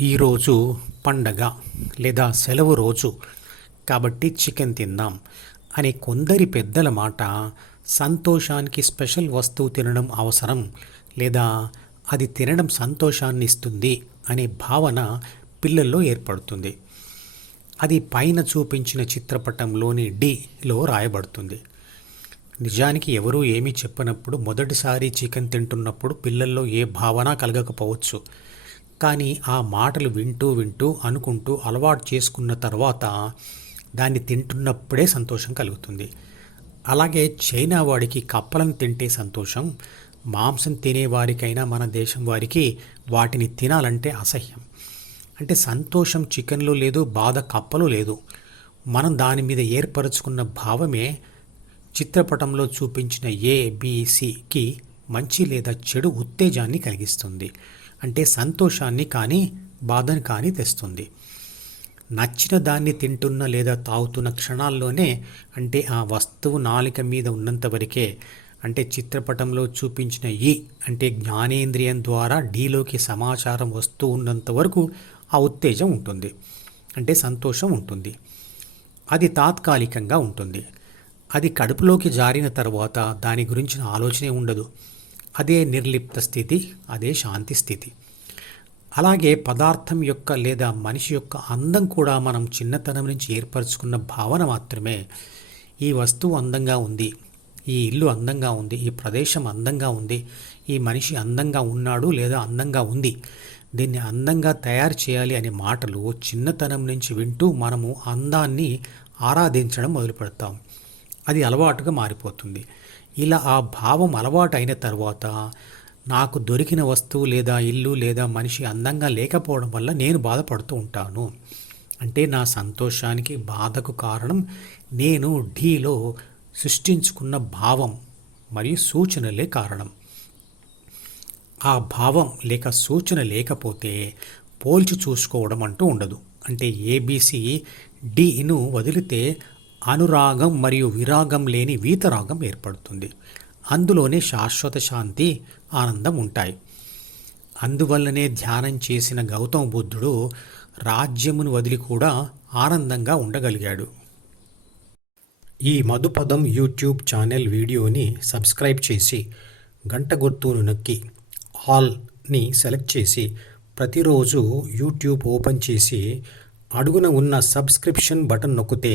ఈరోజు పండగ లేదా సెలవు రోజు కాబట్టి చికెన్ తిందాం అనే కొందరి పెద్దల మాట సంతోషానికి స్పెషల్ వస్తువు తినడం అవసరం లేదా అది తినడం సంతోషాన్ని ఇస్తుంది అనే భావన పిల్లల్లో ఏర్పడుతుంది. అది పైన చూపించిన చిత్రపటంలోని డిలో రాయబడుతుంది. నిజానికి ఎవరూ ఏమీ చెప్పనప్పుడు మొదటిసారి చికెన్ తింటున్నప్పుడు పిల్లల్లో ఏ భావన కలగకపోవచ్చు. కానీ ఆ మాటలు వింటూ వింటూ అనుకుంటూ అలవాటు చేసుకున్న తర్వాత దాన్ని తింటున్నప్పుడే సంతోషం కలుగుతుంది. అలాగే చైనా వాడికి కప్పలను తింటే సంతోషం మాంసం తినేవారికైనా మన దేశం వారికి వాటిని తినాలంటే అసహ్యం. అంటే సంతోషం చికెన్లో లేదు బాధ కప్పలో లేదు. మనం దాని మీద ఏర్పరచుకున్న భావమే చిత్రపటంలో చూపించిన ఏబిసికి మంచి లేదా చెడు ఉత్తేజాన్ని కలిగిస్తుంది. అంటే సంతోషాన్ని కానీ బాధను కానీ తెస్తుంది. నచ్చిన దాన్ని తింటున్న లేదా తాగుతున్న క్షణాల్లోనే అంటే ఆ వస్తువు నాలిక మీద ఉన్నంత వరకే అంటే చిత్రపటంలో చూపించిన ఈ అంటే జ్ఞానేంద్రియం ద్వారా డీలోకి సమాచారం వస్తూ ఉన్నంత వరకు ఆ ఉత్తేజం ఉంటుంది. అంటే సంతోషం ఉంటుంది. అది తాత్కాలికంగా ఉంటుంది. అది కడుపులోకి జారిన తర్వాత దాని గురించిన ఆలోచనే ఉండదు. అదే నిర్లిప్త స్థితి అదే శాంతి స్థితి. అలాగే పదార్థం యొక్క లేదా మనిషి యొక్క అందం కూడా మనం చిన్నతనం నుంచి ఏర్పరచుకున్న భావన మాత్రమే ఈ వస్తువు అందంగా ఉంది ఈ ఇల్లు అందంగా ఉంది ఈ ప్రదేశం అందంగా ఉంది ఈ మనిషి అందంగా ఉన్నాడు లేదా అందంగా ఉంది. దీన్ని అందంగా తయారు చేయాలి అనే మాటలు చిన్నతనం నుంచి వింటూ మనము అందాన్ని ఆరాధించడం మొదలు పెడతాం అది అలవాటుగా మారిపోతుంది. ఇలా ఆ భావం అలవాటు అయిన తర్వాత నాకు దొరికిన వస్తువు లేదా ఇల్లు లేదా మనిషి అందంగా లేకపోవడం వల్ల నేను బాధపడుతూ ఉంటాను. అంటే నా సంతోషానికి బాధకు కారణం నేను ఢీలో సృష్టించుకున్న భావం మరియు సూచనలే కారణం. ఆ భావం లేక సూచన లేకపోతే పోల్చి చూసుకోవడం అంటూ ఉండదు. అంటే ఏబీసీ డిను వదిలితే అనురాగం మరియు విరాగం లేని వీతరాగం ఏర్పడుతుంది. అందులోనే శాశ్వత శాంతి ఆనందం ఉంటాయి. అందువల్లనే ధ్యానం చేసిన గౌతమ బుద్ధుడు రాజ్యమును వదిలి కూడా ఆనందంగా ఉండగలిగాడు. ఈ మధుపదం యూట్యూబ్ ఛానల్ వీడియోని సబ్స్క్రైబ్ చేసి గంట గుర్తును నొక్కి ఆల్ని సెలెక్ట్ చేసి ప్రతిరోజు యూట్యూబ్ ఓపెన్ చేసి అడుగున ఉన్న సబ్స్క్రిప్షన్ బటన్ నొక్కితే